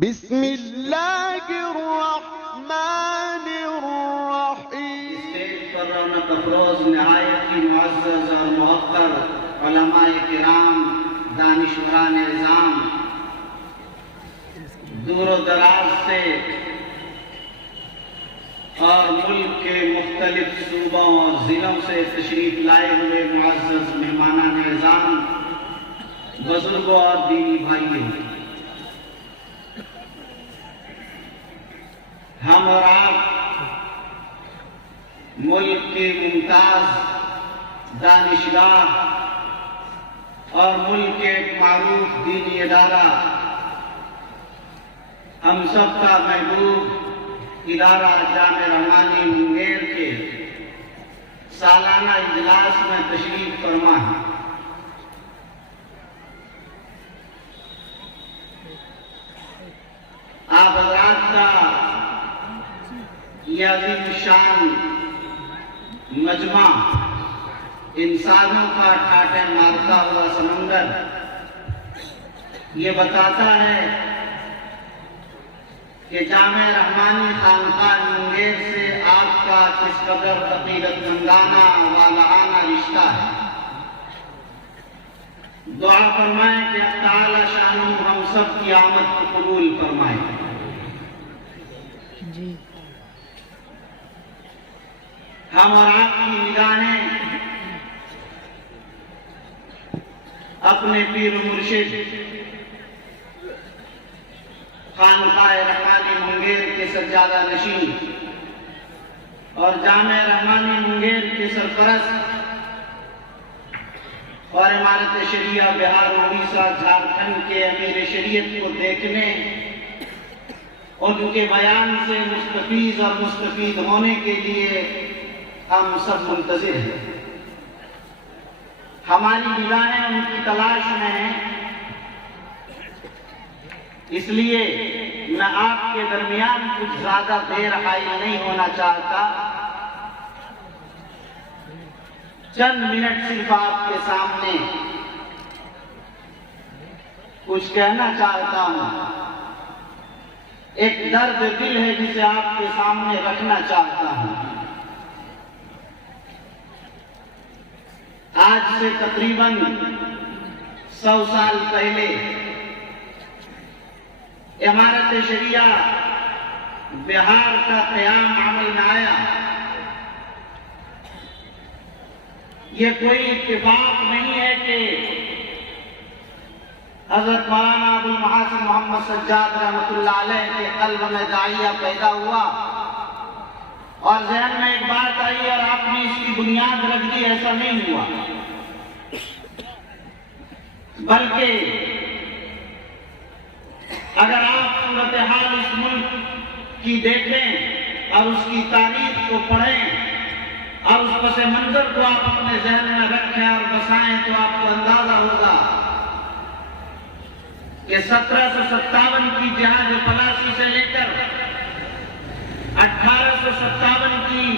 بسم اللہ الرحمن الرحیم۔ اسٹیج پر رونق افروز نہایت ہی معزز اور موقر علماء کرام، دانشوران اعظام، دور و دراز سے اور ملک کے مختلف صوبوں اور ضلعوں سے تشریف لائے ہوئے معزز مہمانان اعظام، بزرگوں اور دینی بھائیوں، ہم اور آپ ملک کے ممتاز دانشگاہ اور ملک کے ایک معروف دینی ادارہ، ہم سب کا محبوب ادارہ جامع رحمانی منگیر کے سالانہ اجلاس میں تشریف فرما ہے۔ آپ حضرات کا یہ عظیم الشان مجمع، انسانوں کا ٹھاٹھے مارتا ہوا سمندر، یہ بتاتا ہے کہ جامع رحمانی خانقاہ منگیر سے آپ کا کس قدر عقیدت مندانہ والہانہ رشتہ ہے۔ دعا فرمائیں کہ اللہ تعالی شانہ ہم سب کی آمد کو قبول فرمائیں۔ ہم اور آپ کی نگاہیں اپنے پیر و مرشد خانقاہ رحمانی منگیر کے سجادہ نشین اور جامع رحمانی منگیر کے سرپرست اور امارت شریعہ بہار، اڑیسہ، جھارکھنڈ کے امیر شریعت کو دیکھنے اور ان کے بیان سے مستفیض اور مستفید ہونے کے لیے ہم سب منتظر ہیں۔ ہماری نگاہیں ان کی تلاش میں ہیں، اس لیے میں آپ کے درمیان کچھ زیادہ دیر حائل نہیں ہونا چاہتا، چند منٹ صرف آپ کے سامنے کچھ کہنا چاہتا ہوں۔ ایک درد دل ہے جسے آپ کے سامنے رکھنا چاہتا ہوں۔ آج سے تقریباً 100 سال پہلے امارت شریعہ بہار کا قیام عمل میں آیا۔ یہ کوئی اتفاق نہیں ہے کہ حضرت مولانا ابو المحاسن محمد سجاد رحمۃ اللہ علیہ کے قلب میں داعیہ پیدا ہوا اور ذہن میں ایک بات آئی اور آپ نے اس کی بنیاد رکھ دی۔ ایسا نہیں ہوا، بلکہ اگر آپ صورتحال اس ملک کی دیکھیں اور اس کی تاریخ کو پڑھیں اور اس پس منظر کو آپ اپنے ذہن میں رکھیں اور بسائیں تو آپ کو اندازہ ہوگا کہ 1757 کی جہاد پلاسی سے لے کر 1857 کی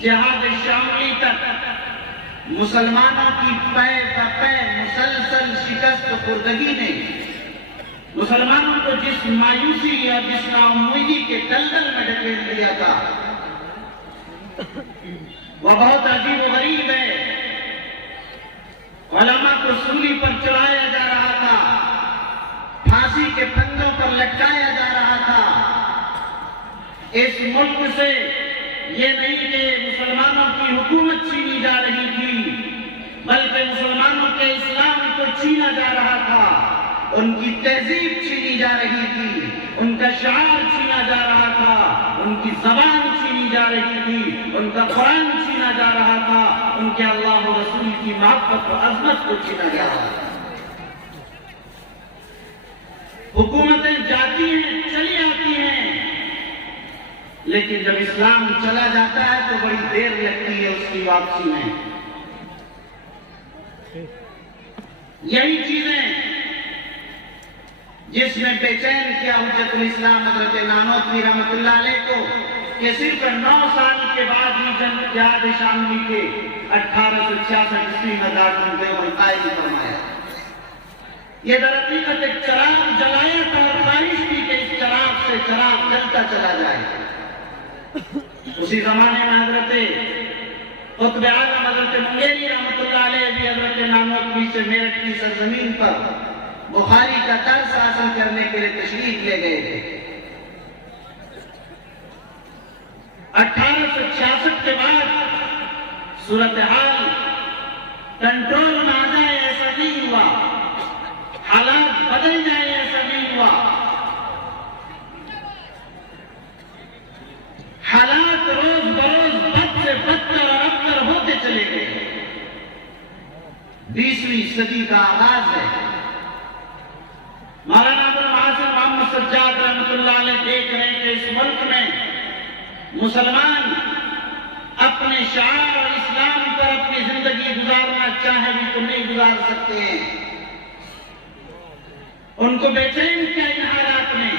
جہاد شاملی تک مسلمانوں کی پے پے مسلسل شکست خوردگی نے مسلمانوں کو جس مایوسی اور جس ناامیدی کے دلدل میں ڈھکیل دیا تھا، وہ بہت عجیب و غریب ہے۔ علماء کو سولی پر چڑھایا جا رہا تھا، پھانسی کے پھندوں پر لٹکایا جا رہا تھا۔ اس ملک سے یہ نہیں کہ مسلمانوں کی حکومت چھینی جا رہی تھی، بلکہ مسلمانوں کے اسلام کو چھینا جا رہا تھا، ان کی تہذیب چھینی جا رہی تھی، ان کا شعار چھینا جا رہا تھا، ان کی زبان چھینی جا رہی تھی، ان کا قرآن چھینا جا رہا تھا، ان کے اللہ و رسول کی محبت و عظمت کو چھینا جا رہا تھا۔ حکومتیں جاتی ہیں، چلی آتی ہیں، لیکن جب اسلام چلا جاتا ہے تو بڑی دیر لگتی ہے اس کی واپسی میں۔ یہی چیزیں جس نے بے چین کیا حجت الاسلام حضرت نانوتوی رحمۃ اللہ علیہ کو کہ صرف 9 سال کے بعد ہی جہاد شاملی کے 1866 میں دارالعلوم دیوبند قائم فرمایا۔ یہ در حقیقت ایک چراغ جلایا چراغ جلتا چلا جائے. اسی زمانے میں حضرت قطب اعظم حضرت منگیری رحمۃ اللہ علیہ بھی حضرت نانوتوی سے میرٹھ کی سرزمین پر بخاری کا درس حاصل کرنے کے لیے تشریف لے گئے تھے. 1866 کے بعد صورتحال کنٹرول میں آ جائے ایسا نہیں ہوا، حالات بدل جائے ایسا نہیں ہوا. حالات روز بروز بد سے بدتر اور ابتر ہوتے چلے گئے. 20ویں صدی کا آغاز ہے. مولانا ابوالمحاسن محمد سجاد رحمۃ اللہ علیہ دیکھ رہے ہیں کہ اس ملک میں مسلمان اپنے شعار اور اسلام پر اپنی زندگی گزارنا چاہے بھی تو نہیں گزار سکتے ہیں. ان کو بے چین کیا ان حالات میں.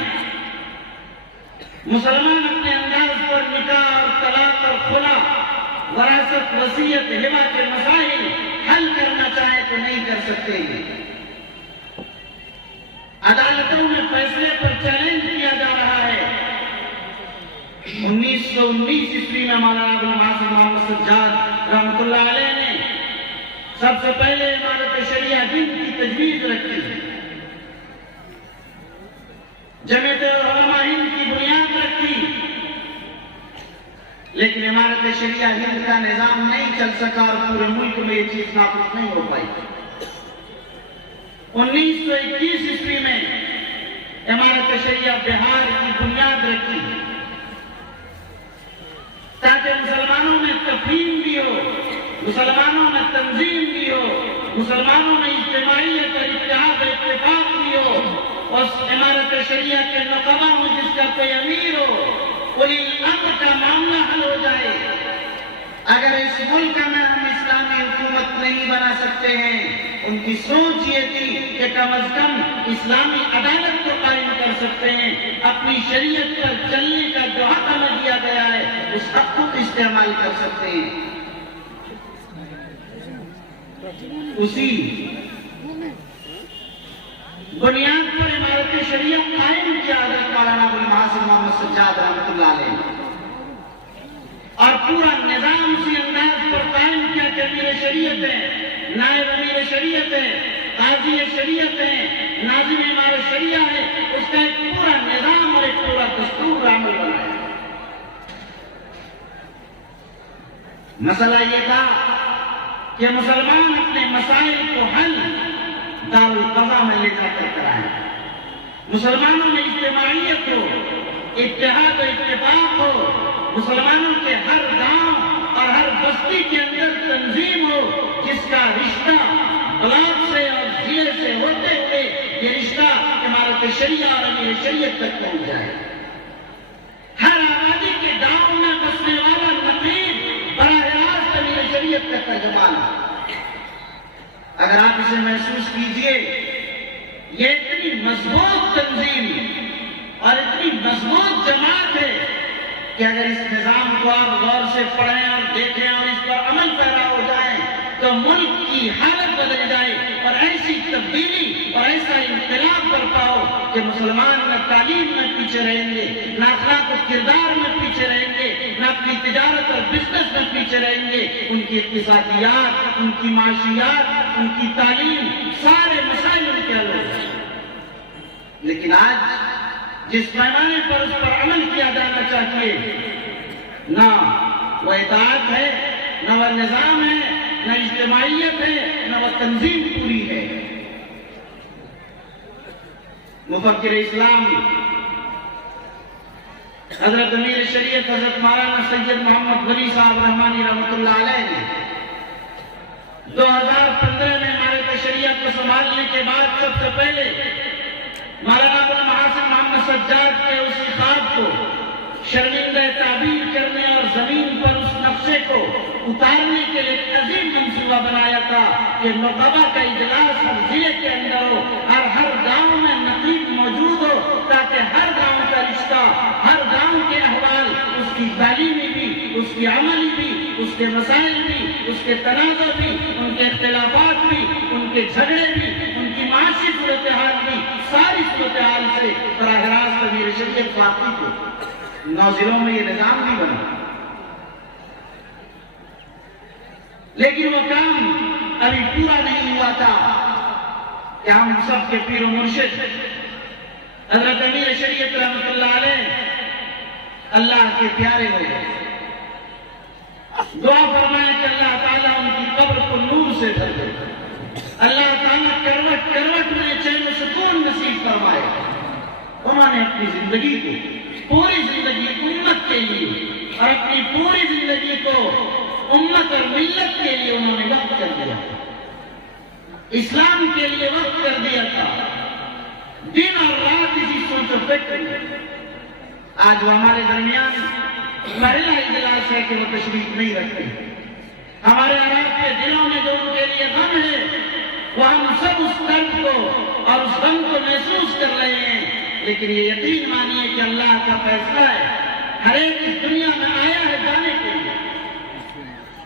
مسلمان اپنے انداز پر نکاح اور طلاق اور خلا، وراثت، وصیت، ہبہ کے مسائل حل کرنا چاہے تو نہیں کر سکتے ہیں. عدالتوں میں فیصلے پر چیلنج کیا جا رہا ہے. 1919 عیسوی میں مولانا ابوالمحاسن محمد سجاد رحمۃ اللہ علیہ نے سب سے پہلے امارت شریعہ ہند کی تجویز رکھی. جمعیت علماء ہند کی بنیاد رکھی، لیکن امارت شریعہ ہند کا نظام نہیں چل سکا اور پورے ملک میں یہ چیز نافذ نہیں ہو پائی. 1921 عیسوی میں امارت شریعہ بہار کی بنیاد رکھی تاکہ مسلمانوں میں تفہیم بھی ہو، مسلمانوں میں تنظیم بھی ہو، مسلمانوں میں اجتماعیت اور اتحاد و اتفاق بھی ہو. اور امارت شریعہ کے نقبہ میں جس کا کوئی امیر ہو، وہی الامر کا معاملہ حل ہو جائے. اگر اس ملک میں ہم اسلامی حکومت نہیں بنا سکتے ہیں، ان کی سوچ یہ تھی کہ کم از کم اسلامی عدالت کو قائم کر سکتے ہیں، اپنی شریعت پر چلنے کا جو حق ہمیں دیا گیا ہے اس حق کو استعمال کر سکتے ہیں. اسی بنیاد پر امارت شریعہ قائم کیا حضرت مولانا ابوالمحاسن محمد سجاد رحمۃ اللہ علیہ، اور پورا نظام اسی انداز پر قائم کیا کہ امیر شریعت ہے، نائب امیر شریعت ہے، قاضی شریعت ہے، ناظم امارت شریعہ ہے. اس کا ایک پورا نظام اور ایک پورا دستور عمل بنا ہے. مسئلہ یہ تھا کہ مسلمان اپنے مسائل کو حل دارالقضا میں لے جا کر کرائیں. مسلمانوں میں اجتماعیت ہو، اتحاد و اتفاق ہو، مسلمانوں کے ہر گاؤں اور ہر بستی کے اندر تنظیم ہو جس کا رشتہ بلاک سے اور ضلع سے ہوتے ہوئے یہ رشتہ امارت شریعہ اور امیر شریعت تک پہنچ جائے. ہر آبادی کے گاؤں میں بسنے والا نقیب براہ راست امیر شریعت کا ترجمان. اگر آپ اسے محسوس کیجئے، یہ اتنی مضبوط تنظیم اور اتنی مضبوط جماعت ہے کہ اگر اس نظام کو آپ غور سے پڑھیں اور دیکھیں اور اس پر عمل پیرا ہو جائیں تو ملک کی حالت بدل جائے اور ایسی تبدیلی اور ایسا انقلاب برپا ہو کہ مسلمان نہ تعلیم میں پیچھے رہیں گے، نہ اخلاق و کردار میں پیچھے رہیں گے، نہ اپنی تجارت اور بزنس میں پیچھے رہیں گے. ان کی اقتصادیات، ان کی معاشیات، ان کی تعلیم، سارے مسائل ان کے حل ہو جائیں. لیکن آج جس پیمانے پر اس پر عمل کیا جانا چاہیے، نہ وہ اطاعت ہے، نہ وہ نظام ہے، نہ اجتماعیت ہے، نہ وہ تنظیم پوری ہے. مفکر اسلام حضرت امیر شریعت حضرت مولانا سید محمد ولی صاحب رحمانی رحمۃ اللہ علیہ نے 2015 میں امارت شریعت کو سنبھالنے کے بعد سب سے پہلے مولانا ابوالمحاسن محمد سجاد کے اسی خواب کو شرمندہ تعبیر کرنے اور زمین پر اس نقشے کو اتارنے کے لیے ایک عظیم منصوبہ بنایا تھا کہ نقبہ کا اجلاس ہر ضلع کے اندر ہو اور ہر گاؤں میں نقیب موجود ہو تاکہ ہر گاؤں کا رشتہ، ہر گاؤں کے احوال، اس کی تعلیمی بھی، اس کی عملی بھی، اس کے مسائل بھی، اس کے تنازع بھی، ان کے اختلافات بھی، ان کے جھگڑے بھی، ان کی معاشی صورتحال بھی، ساری صورتحال سے براہ راست امیر شریعت واقعی کو 9 ضلعوں میں یہ نظام بھی بنا، لیکن وہ کام ابھی پورا نہیں ہوا تھا کہ ہم سب کے پیر و مرشد حضرت امیر شریعت رحمۃ اللہ علیہ اللہ کے پیارے ہو گئے۔ دعا فرمائے کہ اللہ تعالیٰ ان کی قبر کو نور سے بھر دے، اللہ تعالیٰ کروٹ کروٹ میں چین و سکون نصیب فرمائے۔ انہوں نے اپنی زندگی کو، پوری زندگی امت کے لیے اور اپنی پوری زندگی کو امت اور ملت کے لیے انہوں نے وقف کر دیا، اسلام کے لیے وقف کر دیا تھا، دن اور رات اسی سوچ و فکر میں۔ آج وہ ہمارے درمیان پہلا اجلاس ہے کہ وہ تشریف نہیں رکھتے۔ ہمارے عرب کے دلوں میں جو ان کے لیے غم ہے، وہ ہم سب اس درد کو اور اس غم کو محسوس کر رہے ہیں، لیکن یہ یقین مانیے کہ اللہ کا فیصلہ ہے، ہر ایک اس دنیا میں آیا ہے جانے کے لیے،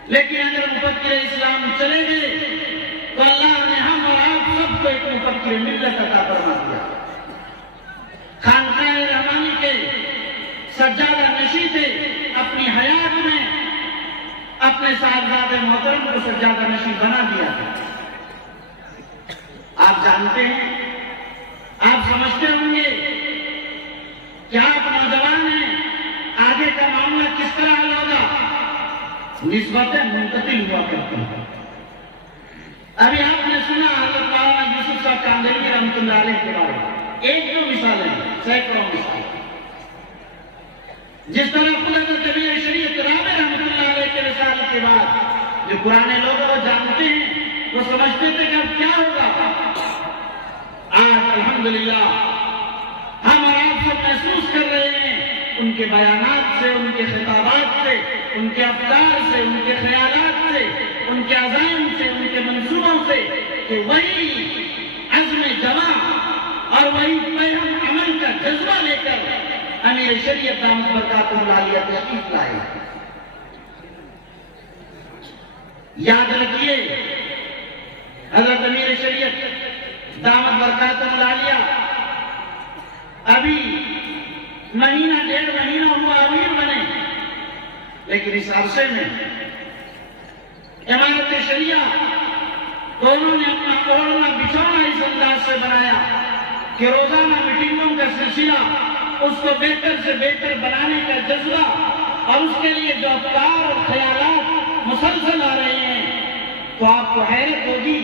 لیکن اگر مفکر اسلام چلے گئے تو اللہ نے ہم اور آپ سب کو ایک مفکر ملت عطا فرما دیا۔ خانقاہ رحمانی کے سجادہ نشین تھے، اپنی حیات میں اپنے صاحبزاد محترم کو سجادہ نشین بنا دیا تھا۔ آپ جانتے ہیں، آپ سمجھتے ہوں گے کہ آپ نوجوان ہیں، آگے کا معاملہ کس طرح حل ہوگا؟ نسبتیں منتقل ہوا کرتی ہیں۔ ابھی آپ نے سنا حضرت مولانا یوسف صاحب کاندھلوی رحمۃ اللہ علیہ کے بارے میں، ایک دو مثالیں، سینکڑوں مثال۔ جس طرح حضرت امیر شریعت رابع رحمۃ اللہ علیہ کے رسالے کے بعد جو پرانے لوگ وہ جانتے ہیں، وہ سمجھتے تھے کہ اب کیا ہوگا۔ آج الحمدللہ ہم اور آپ سب محسوس کر رہے ہیں ان کے بیانات سے، ان کے خطابات سے، ان کے افکار سے، ان کے خیالات سے، ان کے عزائم سے، ان کے منصوبوں سے کہ وہی عزم جمع اور وہی پیغام عمل کا جذبہ لے کر امیر شریعت دامت برکاتہ العالیہ تشریف لائے۔ یاد رکھیے، حضرت امیر شریعت دامت برکاتہ العالیہ ابھی مہینہ ڈیڑھ مہینہ ہوا امیر بنے، لیکن اس عرصے میں امارت شریعہ تو انہوں نے اپنا اوڑھنا بچھونا اس انداز سے بنایا کہ روزانہ میٹنگوں کا سلسلہ، اس کو بہتر سے بہتر بنانے کا جذبہ اور اس کے لیے جو افکار اور خیالات مسلسل آ رہے ہیں، تو آپ کو حیرت ہوگی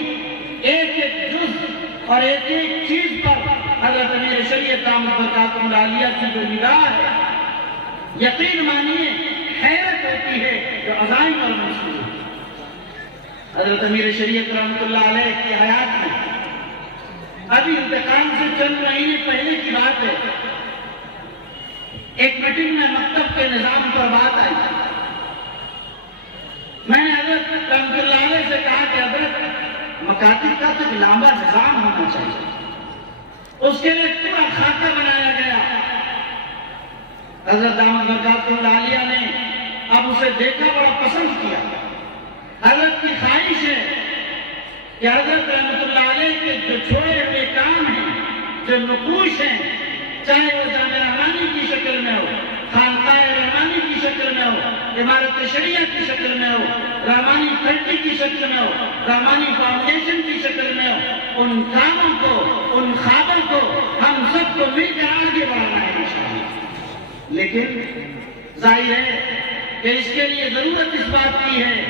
ایک ایک جز اور ایک ایک چیز پر حضرت امیر شریعت دامت برکاتہ العالیہ کی جو نگاہ ہے، یقین مانیے حیرت ہوتی ہے جو عزائم اور منصوبے۔ حضرت امیر شریعت رحمۃ اللہ علیہ کی حیات میں ابھی انتقال سے چند مہینے پہلے کی بات ہے، ایک میٹنگ میں مکتب کے نظام پر بات آئی۔ میں نے حضرت رحمۃ اللہ علیہ سے کہا کہ حضرت مکاتب کا تو ایک لمبا نظام ہونا چاہیے، اس کے لیے پورا خاکہ بنایا گیا۔ حضرت دامت برکاتہ العالیہ نے اب اسے دیکھا، بڑا پسند کیا۔ حضرت کی خواہش ہے کہ حضرت رحمۃ اللہ علیہ کے جو چھوڑے ہوئے کام ہیں، جو نقوش ہیں، چاہے وہ جامع رحمانی کی شکل میں ہو، خانقاہ رحمانی کی شکل میں ہو، امارت شریعہ کی شکل میں ہو، رحمانی کمیٹی کی شکل میں ہو، رحمانی فاؤنڈیشن کی شکل میں ہو، ان کاموں کو، ان خوابوں کو ہم سب کو مل کر آگے بڑھانا ہے انشاءاللہ۔ لیکن ظاہر ہے کہ اس کے لیے ضرورت اس بات کی ہے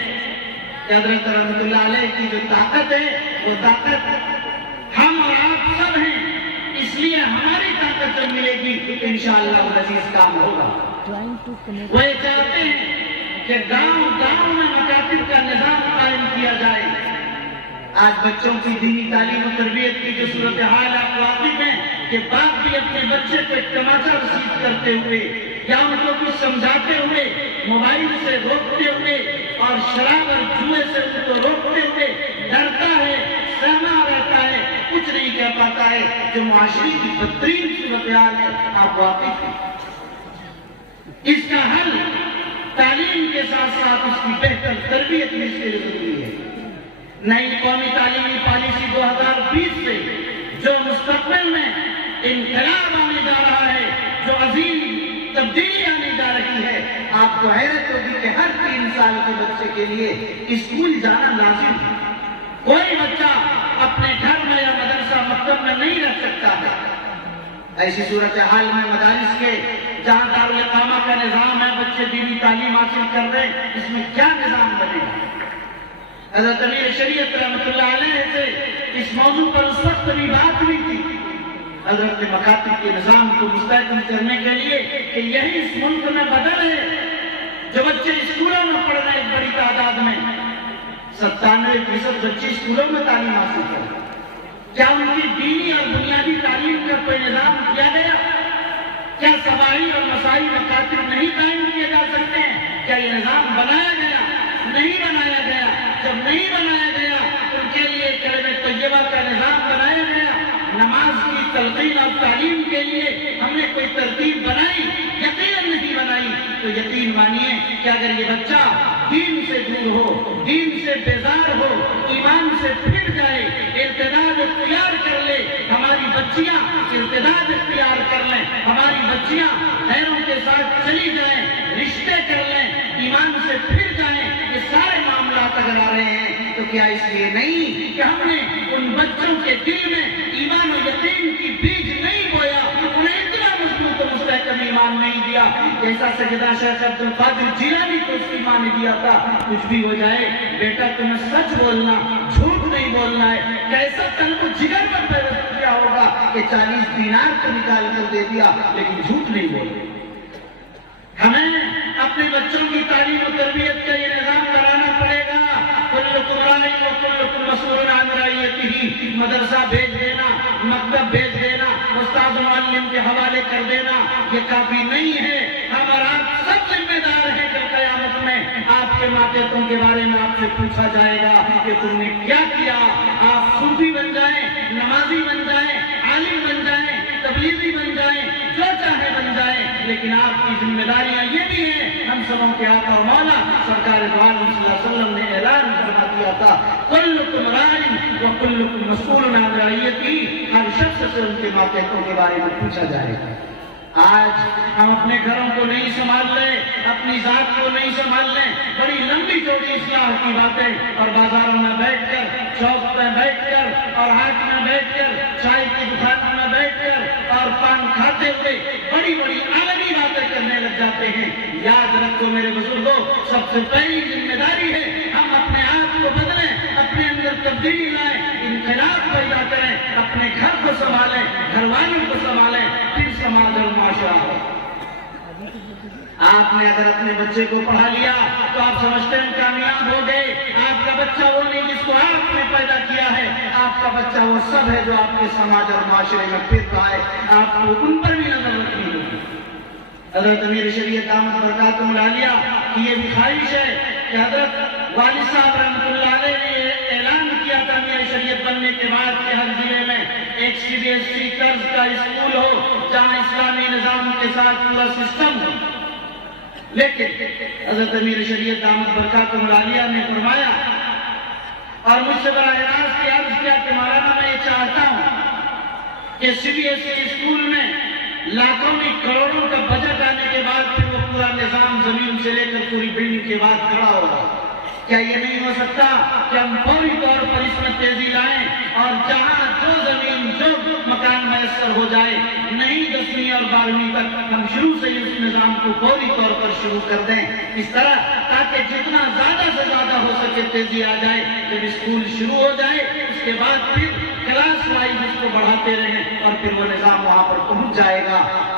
کہ حضرت رحمۃ اللہ علیہ کی جو طاقت ہے، وہ طاقت ہم اور آپ سب ہیں، اس لیے ہماری طاقت جب ملے گی تو انشاءاللہ وہ عزیز کام ہوگا۔ وہ یہ چاہتے ہیں کہ گاؤں گاؤں میں مکاتب کا نظام قائم کیا جائے۔ آج بچوں کی دینی تعلیم و تربیت کی جو صورتحال آپ واقف ہیں کہ باپ بھی اپنے بچے کو ایک تماچا رسید کرتے ہوئے یا ان کو کچھ سمجھاتے ہوئے، موبائل سے روکتے ہوئے اور شراب اور جوئے سے ان کو روکتے ہوئے ڈرتا ہے، سہما رہتا ہے، کچھ نہیں کہہ پاتا ہے، جو معاشرے کی بدترین صورتحال ہے، آپ واقف ہیں۔ اس کا حل تعلیم کے ساتھ ساتھ اس کی بہتر تربیت بھی اس کے لیے ضروری ہے۔ نئی قومی تعلیمی پالیسی 2020 سے جو مستقبل میں انقلاب آنے جا رہا ہے، جو عظیم تبدیلی آنے جا رہی ہے، آپ کو حیرت ہوگی کہ ہر 3 سال کے بچے کے لیے اسکول جانا لازم ہے۔ کوئی بچہ اپنے گھر میں یا مدرسہ مکتب میں نہیں رہ سکتا ہے۔ ایسی صورتحال میں مدارس کے جہاں دارالاقامہ کا نظام ہے، بچے دینی تعلیم حاصل کر رہے ہیں، اس میں کیا نظام بنے گا؟ حضرت امیر شریعت رحمۃ اللہ علیہ سے اس موضوع پر اس وقت بھی بات ہوئی تھی، حضرت مکاتب کے نظام کو مستحکم کرنے کے لیے کہ یہی اس ملک میں بدل ہے۔ جو بچے اسکولوں میں پڑھ رہے ہیں ایک بڑی تعداد میں 97% بچے اسکولوں میں تعلیم حاصل کر رہے ہیں، کیا ان کی دینی اور بنیادی تعلیم کا کوئی نظام کیا گیا؟ کیا صباحی اور مسائی مکاتب نہیں قائم کیے جا سکتے ہیں؟ کیا یہ نظام بنایا گیا؟ نہیں بنایا گیا۔ جب نہیں بنایا گیا ان کے لیے کلمہ طیبہ کا نظام بنایا گیا، نماز کی تلقین اور تعلیم کے لیے ہم نے کوئی ترتیب بنائی؟ یقیناً نہیں بنائی۔ تو یقین مانیے کہ اگر یہ بچہ دین سے دور ہو، دین سے بیزار ہو، ایمان سے پھر جائے، ارتداد اختیار کر لے، ہماری بچیاں ارتداد اختیار کر لیں، ہماری بچیاں غیروں کے ساتھ چلی جائیں، رشتے کر لیں، ایمان سے پھر جائیں، یہ سارے معاملات اگر آ رہے ہیں تو کیا اس لیے نہیں کہ ہم نے ان بچوں کے دل میں ایمان و یقین کی بیج نہیں بویا، انہیں اتنا مضبوط و مستحکم ایمان نہیں دیا جیسا سیدنا شیخ عبد القادر جیلانی کو اس کی ماں نے دیا تھا؟ کچھ بھی ہو جائے بیٹا تمہیں سچ بولنا، جھوٹ نہیں بولنا ہے۔ کیسا قلب و جگر میں پیدا کیا ہوگا کہ 40 دینار کو نکال کر دے دیا لیکن جھوٹ نہیں بولے۔ ہمیں اپنے بچوں کی تعلیم و تربیت کا یہ نظام کرانا پڑے گا۔ کلکم راع وکلکم مسئول عن رعیتہ، مدرسہ بھیج دینا، مکتب بھیج دینا، استاد و معلم کے حوالے کر دینا یہ کافی نہیں ہے۔ ہم اور آپ سب ذمہ دار ہیں کہ قیامت میں آپ کے ماتحتوں کے بارے میں آپ سے پوچھا جائے گا کہ تم نے کیا کیا۔ آپ صوفی بن جائیں، نمازی بن جائیں، عالم بن جائیں، تبلیغی بن جائیں، جو چاہے بن جائیں، لیکن آپ کی ذمہ داریاں یہ بھی ہیں۔ ہم سبوں کے آقا و مولا سرکار دو عالم صلی اللہ علیہ وسلم نے اعلان فرما دیا تھا، کلکم راع وکلکم مسئول عن رعیتہ، ہر شخص سے ان کے ماتحتوں کے بارے میں پوچھا جائے گا۔ آج ہم اپنے گھروں کو نہیں سنبھال رہے، اپنی ذات کو نہیں سنبھال رہے، بڑی لمبی چوڑی اصلاح کی باتیں، اور بازاروں میں بیٹھ کر، چوک میں بیٹھ کر، اور ہاٹ میں بیٹھ کر، چائے کی دکان میں بیٹھ کر اور پان کھاتے ہوئے بڑی بڑی عالمی باتیں کرنے لگ جاتے ہیں۔ یاد رکھو میرے بزرگوں، سب سے پہلی ذمہ داری ہے ہم اپنے آپ کو بدلیں، اپنے اندر تبدیلی لائیں، انقلاب پیدا کریں، اپنے گھر کو سنبھالیں، گھر والوں کو سنبھالیں، پھر سماج اور معاشرہ ہو۔ آپ نے اگر اپنے بچے کو پڑھا لیا تو آپ سمجھتے ہیں کامیاب ہو گئے۔ آپ کا بچہ وہ نہیں جس کو آپ نے پیدا کیا ہے، آپ کا بچہ وہ سب ہے جو آپ کے سماج اور معاشرے میں پھر پائے۔ آپ کو ان پر بھی نظر رکھنی ہوگی۔ حضرت امیر شریعت دامت برکاتہم العالیہ کی یہ بھی خواہش ہے کہ حضرت والد صاحب رحمۃ اللہ علیہ نے اعلان کیا تھا امیر شریعت بننے کے بعد کہ ہر ضلع میں ایک CBSE طرز کا اسکول ہو جہاں اسلامی نظام کے ساتھ پورا سسٹم ہو، لیکن حضرت امیر شریعت دامت برکاتہم العالیہ نے فرمایا اور مجھ سے براہ راست یہ عرض کیا کہ مولانا میں یہ چاہتا ہوں کہ CBSE اسکول میں لاکھوں میں کروڑوں کا بجٹ آنے کے بعد پھر وہ پورا نظام زمین سے لے کر پوری بلڈنگ کے بعد کھڑا ہوگا۔ کیا یہ نہیں ہو سکتا کہ ہم فوری طور پر اس میں تیزی لائیں اور جہاں جو زمین جو مکان میسر ہو جائے، نہیں 10ویں اور 12ویں تک ہم شروع سے ہی اس نظام کو فوری طور پر شروع کر دیں، اس طرح تاکہ جتنا زیادہ سے زیادہ ہو سکے تیزی آ جائے۔ جب اسکول شروع ہو جائے اس کے بعد پھر کلاس وائز اس کو بڑھاتے رہیں اور پھر وہ نظام وہاں پر پہنچ جائے گا۔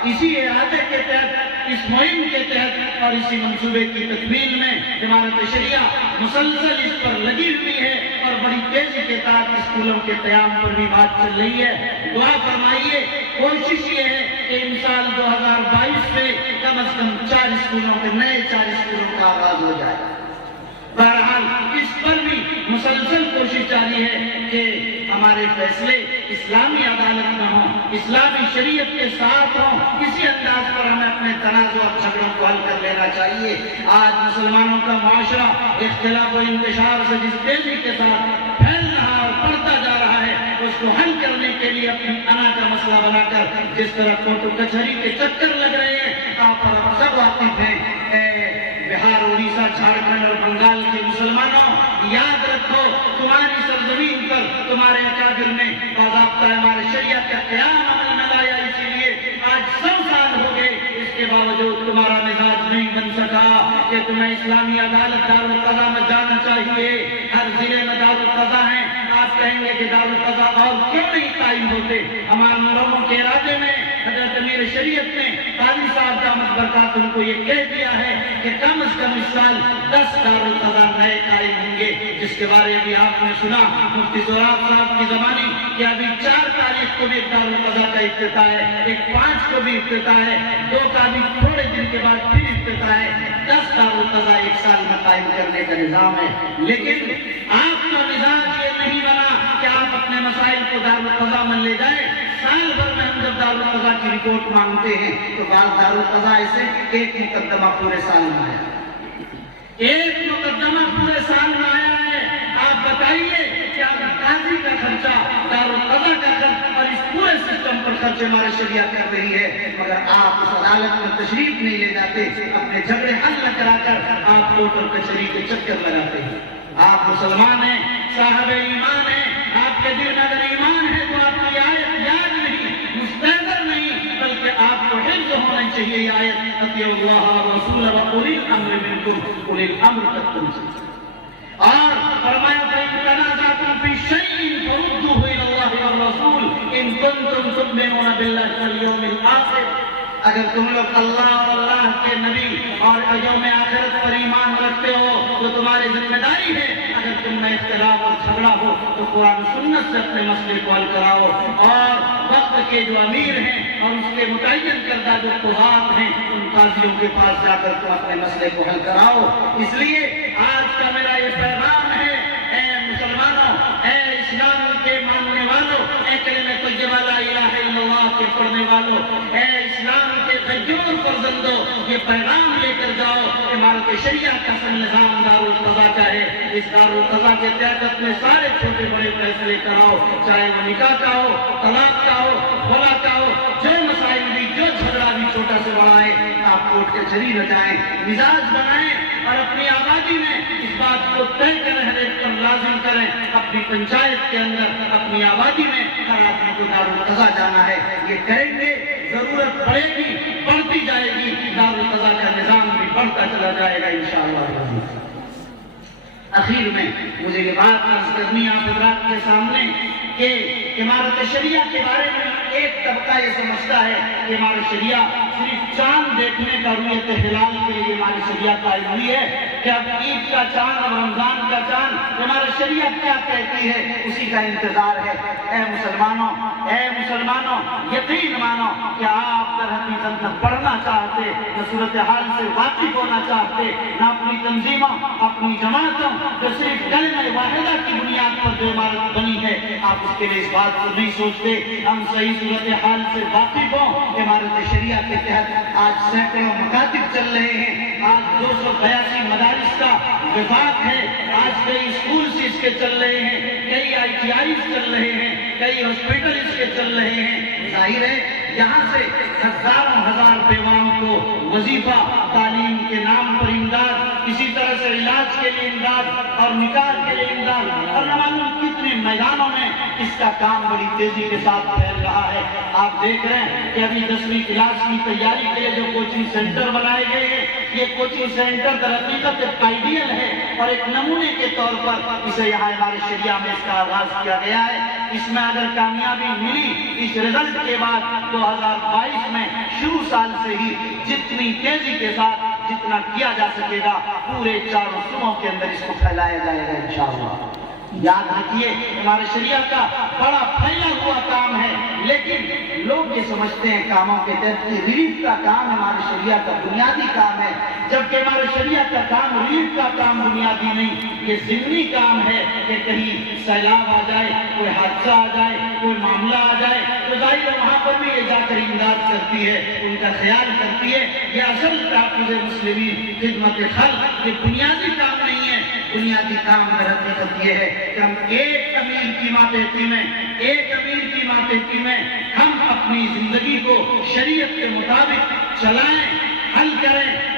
اسی ارادے کے تحت، اس مہم کے تحت اور اسی منصوبے کی تکمیل میں امارت شریعہ مسلسل اس پر لگی ہوئی ہے اور بڑی تیزی کے ساتھ اسکولوں کے قیام پر بھی بات چل رہی ہے۔ دعا فرمائیے، کوشش یہ ہے کہ ان سال 2022 سے کم از کم 4 اسکولوں کے نئے 4 اسکولوں کا آغاز ہو جائے۔ بہرحال اس پر بھی مسلسل کوشش جاری ہے کہ ہمارے فیصلے اسلامی عدالت میں ہوں، اسلامی شریعت کے ساتھ ہوں۔ اسی انداز پر ہمیں اپنے تنازع اور جھگڑوں کو حل کر لینا چاہیے۔ آج مسلمانوں کا معاشرہ اختلاف و انتشار سے جس تیزی کے ساتھ پھیل رہا اور بڑھتا جا رہا ہے، وہ اس کو حل کرنے کے لیے اپنی انا کا مسئلہ بنا کر جس طرح کوٹ کچہری کے چکر لگ رہے ہیں، آپ پر سب واقف ہیں۔ بہار، اڑیسہ، جھارکھنڈ اور بنگال کے مسلمانوں، یاد رکھو تمہاری سرزمین پر تمہارے اکابر نے باضابطہ ہمارے شریعت کا قیام عمل میں لایا، اسی لیے آج 100 سال ہو گئے، اس کے باوجود تمہارا مزاج نہیں بن سکا کہ تمہیں اسلامی عدالت دارالقضا میں جانا چاہیے۔ ہر ضلع میں دارالقضا ہیں، آپ کہیں گے کہ دارالقضا اور کیوں نہیں قائم ہوتے؟ ہمارے لوگوں کے ارادے میں حضرت امیر شریعت نے قاضی صاحب دامت برکاتہ کو یہ کہہ دیا ہے کہ کم از کم اس سال 10 دارالقضا نئے قائم ہوں گے، جس کے بارے میں آپ نے سنا مفتی سہراب صاحب کی زمانی کہ ابھی 4 تاریخ کو بھی دارالقضا کا افتتاح ہے، ایک 5 کو بھی افتتاح ہے، 2 کا بھی تھوڑے دن کے بعد پھر افتتاح ہے۔ 10 دارالقضا ایک سال میں قائم کرنے کا نظام ہے، لیکن آپ کا مزاج یہ نہیں بنا کہ آپ اپنے مسائل کو دارالقضا میں لے جائیں۔ سال بھر میں ہم جب دارالقضا کی رپورٹ مانگتے ہیں تو بعض دارالقضا ایسے ایک مقدمہ پورے سال میں آیا، ایک مقدمہ پورے سال میں آیا ہے۔ آپ بتائیے کیا قاضی کا خرچہ، دارالقضا کا خرچ اور اس پورے سسٹم پر خرچ ہمارے شریعت کر رہی ہے، مگر آپ اس عدالت میں تشریف نہیں لے جاتے، اپنے جھگڑے حل نہ کرا کر آپ کوٹ اور کچہری کے چکر لگاتے ہیں۔ آپ مسلمان ہیں، صاحب ایمان ہیں، آپ کے دل میں اگر ایمان ہے تو آپ کی آیت یاد نہیں، مستحضر نہیں، بلکہ آپ کو حفظ ہونا چاہیے یہ آیت، اطیعوا اللہ والرسول واولی الامر منکم، اولی الامر تک پہنچے۔ اور فرمایا فَإِن تَنَازَعْتُمْ فِي شَيْءٍ فَرُدُّوهُ إِلَى اللَّهِ وَالرَّسُولِ إِن كُنتُمْ تُؤْمِنُونَ بِاللَّهِ وَالْيَوْمِ الْآخِرِ۔ اگر تم لوگ اللہ اور اللہ کے نبی اور یوم آخرت پر ایمان رکھتے ہو تو تمہاری ذمہ داری ہے، اگر تم میں اختلاف اور جھگڑا ہو تو قرآن سنت سے اپنے مسئلے کو حل کراؤ، اور وقت کے جو امیر ہیں اور اس کے متعین کردہ جو قضات ہیں ان قاضیوں کے پاس جا کر تم اپنے مسئلے کو حل کراؤ۔ اس لیے آج کا میرا یہ پیغام ہے، اے مسلمانوں، اے اسلام کے ماننے والوں، اے کلمہ طیبہ لا الہ الا اللہ کے پڑھنے والوں، اے اسلام کے غیور فرزندوں، یہ پیغام لے کر جاؤ کہ امارت شریعت کا اصل نظام دارالقضا کا ہے۔ اس دارالقضا کے تحت اپنے سارے چھوٹے بڑے فیصلے کراؤ، چاہے وہ نکاح کا ہو، طلاق کا ہو، خلا کا ہو، جو مسائل بھی، جو جھگڑا بھی چھوٹا سے بڑا ہے، آپ کوٹ کچہری نہ جائیں، مزاج بنائیں اور اپنی آبادی میں اس بات کو طے کریں، ہر ایک پر لازم کریں، اپنی پنچایت کے اندر، اپنی آبادی میں ہر آدمی کو دارالقضا جانا ہے۔ یہ کریں گے، ضرورت پڑے گی، بڑھتی جائے گی، دارالقضا کا نظام بھی بڑھتا چلا جائے گا انشاءاللہ۔ اخیر میں مجھے یہ بات عرض کرنی آپ حضرات کے سامنے کہ امارت شریعہ کے بارے میں ایک طبقہ یہ سمجھتا ہے کہ امارت شریعہ صرف چاند دیکھنے کا رویت ہلال کے لیے ہماری شریعت قائم ہوئی ہے، کہ اب عید کا چاند اور رمضان کا چاند ہماری شریعت کیا کہتی ہے اسی کا انتظار ہے۔ اے مسلمانوں، یقین مانو کہ آپ در حقیقت نہ پڑھنا چاہتے، نہ صورتحال سے واقف ہونا چاہتے، نہ اپنی تنظیموں، اپنی جماعتوں جو صرف کلمہ واحدہ کی بنیاد پر جو عمارت بنی ہے، آپ اس کے لیے اس بات کو نہیں سوچتے ہم صحیح صورتحال سے واقف ہوں۔ امارت شریعہ کے تحت آج سینکڑوں مکاتب چل رہے ہیں، آج 282 مدارس کا وفاق ہے، آج کئی اسکولز اس کے چل رہے ہیں، کئی ITIs چل رہے ہیں، کئی ہاسپٹل اس کے چل رہے ہیں۔ ظاہر ہے یہاں سے ہزاروں ہزار بیواؤں کو وظیفہ، تعلیم کے نام پر امداد، اسی طرح سے علاج کے لیے امداد اور نکاح کے لیے امداد، اور نہ معلوم کتنے میدانوں میں اس کا کام بڑی تیزی کے ساتھ پھیل رہا ہے۔ آپ دیکھ رہے ہیں کہ ابھی 10ویں کلاس کی تیاری کے لیے جو کوچنگ سینٹر بنائے گئے ہیں، یہ کوچنگ سینٹر در حقیقت ایک آئیڈیل ہے اور ایک نمونے کے طور پر اسے یہاں ہمارے شریعہ میں اس کا آغاز کیا گیا ہے۔ اس میں اگر کامیابی ملی اس رزلٹ کے بعد 2022 میں شروع سال سے ہی جتنی تیزی کے ساتھ جتنا کیا جا سکے گا پورے چاروں صوبوں کے اندر اس کو پھیلایا جائے گا انشاءاللہ۔ یاد رکھیے ہمارے شریعہ کا بڑا پھیلا ہوا کام ہے، لیکن لوگ یہ سمجھتے ہیں کاموں کے تحت ریلیف کا کام ہمارے شریعہ کا بنیادی کام ہے، جبکہ ہمارے شریعہ کا کام ریلیف کا کام بنیادی نہیں، یہ ضمنی کام ہے کہ کہیں سیلاب آ جائے، کوئی حادثہ آ جائے، کوئی معاملہ آ جائے تو ظاہر ہے وہاں پر بھی یہ جا کر امداد کرتی ہے، ان کا خیال کرتی ہے۔ یہ اصل تحفظ مسلمین، خدمت خلق، یہ بنیادی کام نہیں ہے۔ بنیادی کام در حقیقت یہ ہے کہ ہم ایک امیر کی ماتحتی میں ہم اپنی زندگی کو شریعت کے مطابق چلائیں، حل کرائیں۔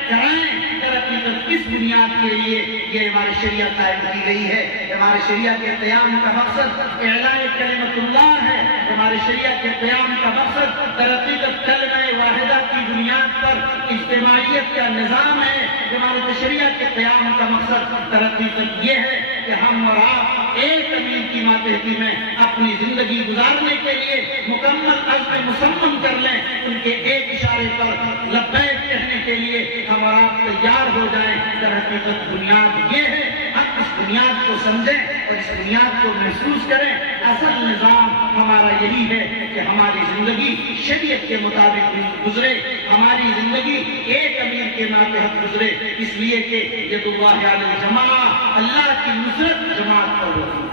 در حقیقت کس بنیاد کے لیے یہ ہماری شریعت قائم کی گئی ہے؟ ہمارے شریعت کے قیام کا مقصد اعلاء کلمت اللہ ہے۔ ہمارے شریعت کے قیام کا مقصد در حقیقت کلمہ واحدہ کی بنیاد پر اجتماعیت کا نظام ہے۔ ہمارے شریعت کے قیام کا مقصد در حقیقت یہ ہے کہ ہم اور آپ ایک امیر کی ماتحتی میں اپنی زندگی گزارنے کے لیے مکمل عزم مصمم کر لیں، ان کے ایک اشارے پر لبیک کہنے کے لیے ہم اور آپ تیار ہو جائیں۔ در حقیقت بنیاد یہ ہے، ہم اس بنیاد کو سمجھیں اور اس بنیاد کو محسوس کریں۔ اصل نظام ہمارا یہی ہے کہ ہماری زندگی شریعت کے مطابق گزرے، ہماری زندگی ایک امیر کے ماتحت گزرے، اس لیے کہ ید اللہ علی الجماع، اللہ کی نصرت جماعت پر ہوتی۔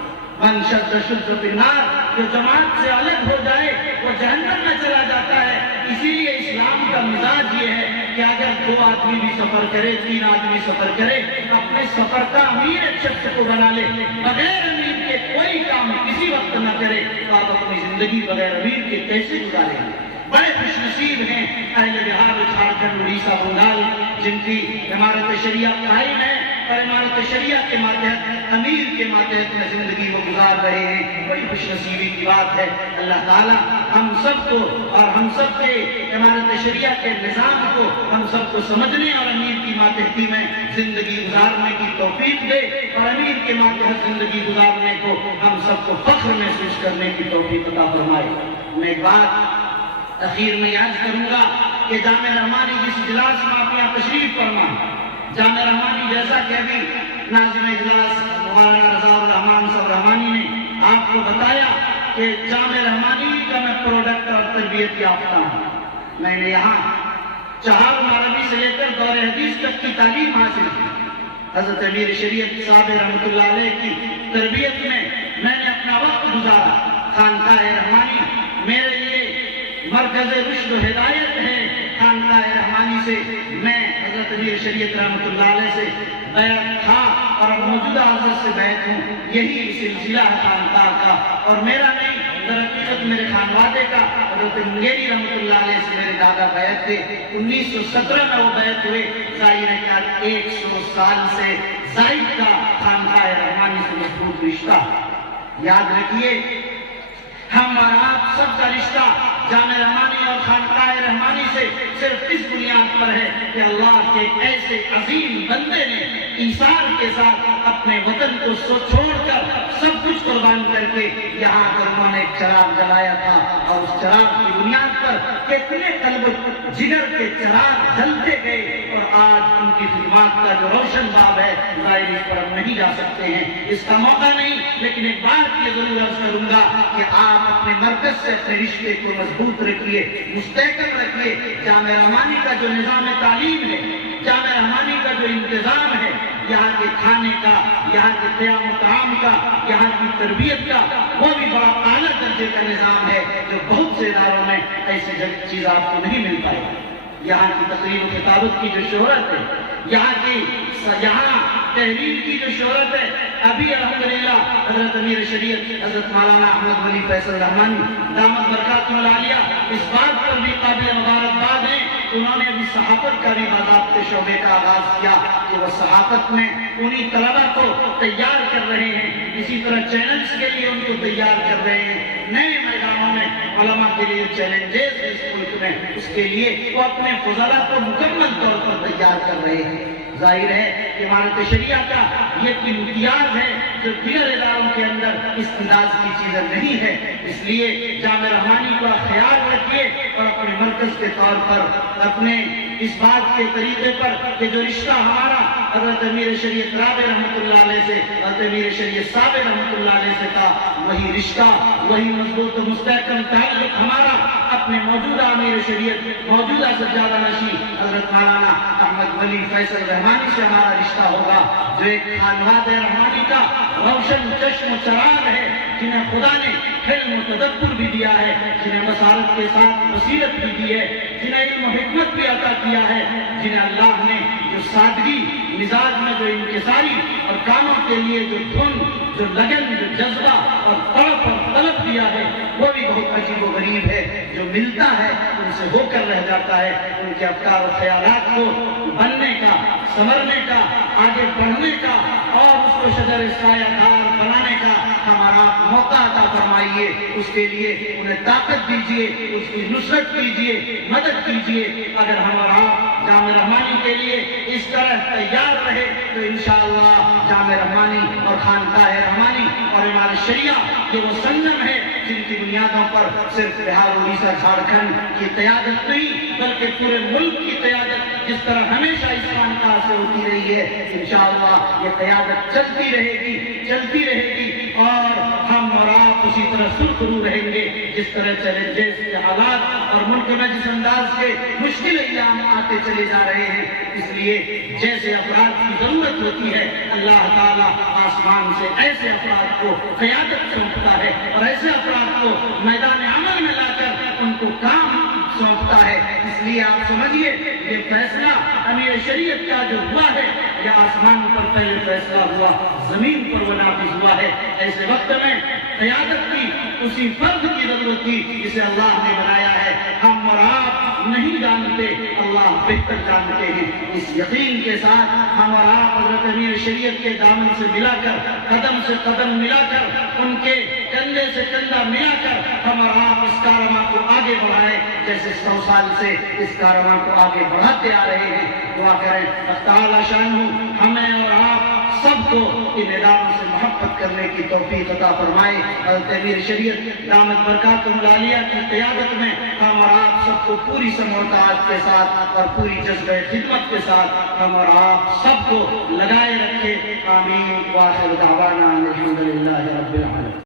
من شد فی النار، جو جماعت سے الگ ہو جائے وہ جہنم میں چلا جاتا ہے۔ اسی لیے اسلام کا مزاج یہ ہے کہ اگر 2 آدمی بھی سفر کرے، 3 آدمی سفر کرے، اپنے سفر کا امیر ایک شخص کو بنا لے، بغیر امیر کے کوئی کام کسی وقت نہ کرے، تو آپ اپنی زندگی بغیر امیر کے کیسے گزاریں گے؟ بڑے خوش نصیب ہیں اہل بہار، جھارکھنڈ، اڑیسہ، بنگال، جن کی عمارت شریعت قائم ہے اور عمارت شریعت کے ماتحت، امیر کے ماتحت میں زندگی کو گزار رہے ہیں۔ بڑی خوش نصیبی کی بات ہے۔ اللہ تعالیٰ ہم سب کو اور ہم سب کے عمارت شریعت کے نظام کو ہم سب کو سمجھنے اور امیر کی ماتحتی میں زندگی گزارنے کی توفیق دے، اور امیر کے ماتحت زندگی گزارنے کو ہم سب کو فخر محسوس کرنے کی توفیق عطا فرمائے۔ میں ایک بات اخیر میں یاد کروں گا کہ جامع رحمانی جس اجلاس میں آپ یہاں تشریف فرما، جامع رحمانی جیسا کہ ابھی ناظم اجلاس مولانا رضا الرحمان صاحب رحمانی نے آپ کو بتایا کہ جامع رحمانی کا میں پروڈکٹ اور تربیت یافتہ ہوں۔ میں نے یہاں 4 عربی سے لے کر دور حدیث تک کی تعلیم حاصل کی۔ حضرت امیر شریعت صاحب رحمۃ اللہ علیہ کی تربیت میں نے اپنا وقت گزارا۔ خانقاہ رحمانی میرے لیے مرکز رشد و ہدایت ہے۔ خانقاہ رحمانی سے میں حضرت امیر شریعت رحمۃ اللہ علیہ سے بیعت تھا اور اب موجودہ حضرت سے بیعت ہوں۔ یہی سلسلہ ہے خانقاہ کا، اور میرا نہیں، در حقیقت میرے خانوادے کا۔ حضرت منگیری رحمۃ اللہ علیہ سے میرے دادا بیعت تھے، 1917 میں وہ بیعت ہوئے۔ ظاہر ہے کہ 100 سال سے زائد کا خانقاہ رحمانی سے مضبوط رشتہ۔ یاد رکھیے، ہم اور آپ سب کا رشتہ جامع رحمانی اور خانقاہ رحمانی سے صرف اس بنیاد پر ہے کہ اللہ کے ایسے عظیم بندے نے ایثار کے ساتھ اپنے وطن کو چھوڑ کر سب کچھ قربان کر کے یہاں پر انہوں نے ایک چراغ جلایا تھا، اور اس چراغ کی بنیاد پر کتنے قلب جگر کے چراغ جلتے گئے، اور آج ان کی خدمات کا جو روشن باب ہے، ظاہر اس پر ہم نہیں جا سکتے ہیں، اس کا موقع نہیں۔ لیکن ایک بات یہ ضرور عرض کروں گا کہ آپ اپنے مرکز سے اپنے رشتے کو مضبوط رکھیے، مستحکم رکھیے۔ جامع رحمانی کا جو نظام تعلیم ہے، جامع رحمانی کا جو انتظام ہے، یہاں کے کھانے کا، یہاں کے قیام مقام کا، یہاں کی تربیت کا، وہ بھی بڑا اعلیٰ درجے کا نظام ہے، جو بہت سے اداروں میں ایسی چیز آپ کو نہیں مل پائے۔ یہاں کی تقریر و خطابت کی جو شہرت ہے، یہاں تحریر کی جو شہرت ہے، ابھی الحمدللہ حضرت امیر شریعت حضرت مولانا احمد ولی فیصل رحمانی دامت برکاتہ العالیہ اس بات پر بھی قابل مبارکباد ہیں، انہوں نے ابھی صحافت کا بھی باضابطے شعبے کا آغاز کیا کہ وہ صحافت میں انہی طلبہ کو تیار کر رہے ہیں، اسی طرح چینلز کے لیے ان کو تیار کر رہے ہیں، نئے میدانوں میں علماء کے لیے چیلنجز اس ملک میں، اس کے لیے وہ اپنے فضلاء کو مکمل طور پر تیار کر رہے ہیں۔ ظاہر ہے کہ عمارت شریعہ کا یہ امتیاز ہے جو دیگر اداروں کے اندر اس انداز کی چیزیں نہیں ہے، اس لیے جامع رحمانی کا خیال رکھیے اور اپنے مرکز کے طور پر اپنے اس بات کے طریقے پر کہ جو رشتہ ہمارا حضرت امیر شریعت رابع رحمۃ اللہ علیہ سے حضرت امیر شریعت صابر رحمۃ اللہ علیہ سے تھا، وہی رشتہ، وہی مضبوط و مستحکم تعلق ہمارا اپنے موجودہ امیر شریعت، موجودہ سجادہ نشین حضرت مولانا احمد ولی فیصل رحمانی سے ہمارا رشتہ ہوگا، جو ایک خانوادہ رحمانی کا روشن چشم و چراغ ہے، جنہیں خدا نے علم و تدبر بھی دیا ہے، جنہیں بصارت کے ساتھ بصیرت بھی دی ہے، جنہیں علم و حکمت بھی عطا کیا ہے، جنہیں اللہ نے جو سادگی مزاج میں جو انکساری اور کاموں کے لیے جو دھن، جو لگن، جو جذبہ اور تڑپ اور طلب دیا ہے، وہ بھی بہت عجیب و غریب ہے۔ جو ملتا ہے ان سے ہو کر رہ جاتا ہے۔ ان کے افکار و خیالات کو بننے کا، سنورنے کا، آگے بڑھنے کا اور اس کو شجر سایہ دار بنانے کا ہمارا موقع عطا فرمائیے۔ اس کے لیے انہیں طاقت دیجیے، اس کی نصرت کیجیے، مدد کیجیے۔ اگر ہمارا جامع رحمانی کے لیے اس طرح تیار رہے تو انشاءاللہ جامع رحمانی اور خانقاہ رحمانی اور امام شریعہ یہ وہ سنگم ہے جن کی بنیادوں پر صرف بہار، اڑیسہ، جھارکھنڈ کی قیادت نہیں بلکہ پورے ملک کی قیادت جس طرح ہمیشہ اس خانقاہ سے ہوتی رہی ہے، انشاءاللہ یہ قیادت چلتی رہے گی اور ہم اور آپ اسی طرح سرخرو رہیں گے جس طرح چیلنجز کے حالات اور ملک میں جس انداز کے مشکل ایام آتے چلے جا رہے ہیں۔ اس لیے جیسے افراد کی ضرورت ہوتی ہے اللہ تعالیٰ آسمان سے ایسے افراد کو قیادت سونپتا ہے اور ایسے افراد کو میدان عمل میں لا کر ان کو کام سونپتا ہے۔ اس لیے آپ سمجھیے یہ فیصلہ امیر شریعت کا جو ہوا ہے یہ آسمان پر پہلے فیصلہ ہوا، زمین پر وہ نافذ ہوا ہے۔ ایسے وقت میں قیادت کی اسی فرد کی ضرورت تھی جسے اللہ نے بنایا ہے۔ ہم اور آپ نہیں جانتے، اللہ بہتر جانتے ہیں۔ اس یقین کے ساتھ ہم اور آپ حضرت امیر شریعت کے دامن سے ملا کر، قدم سے قدم ملا کر، ان کے کندھے سے کندھا ملا کر ہم اور آپ اس کارواں کو آگے بڑھائیں جیسے 100 سال سے اس کارواں کو آگے بڑھاتے آ رہے ہیں۔ دعا کریں اللہ تعالیٰ شانہ ہمیں اور آپ سب کو ان اداروں سے محبت کرنے کی توفیق عطا فرمائے۔ حضرت امیر شریعت دامت برکاتہم العالیہ کی قیادت میں ہم اور آپ سب کو پوری سماعت کے ساتھ اور پوری جذبہ خدمت کے ساتھ ہم اور آپ سب کو لگائے رکھے۔ آمین۔ وآخر دعوانا الحمدللہ رب العالمین۔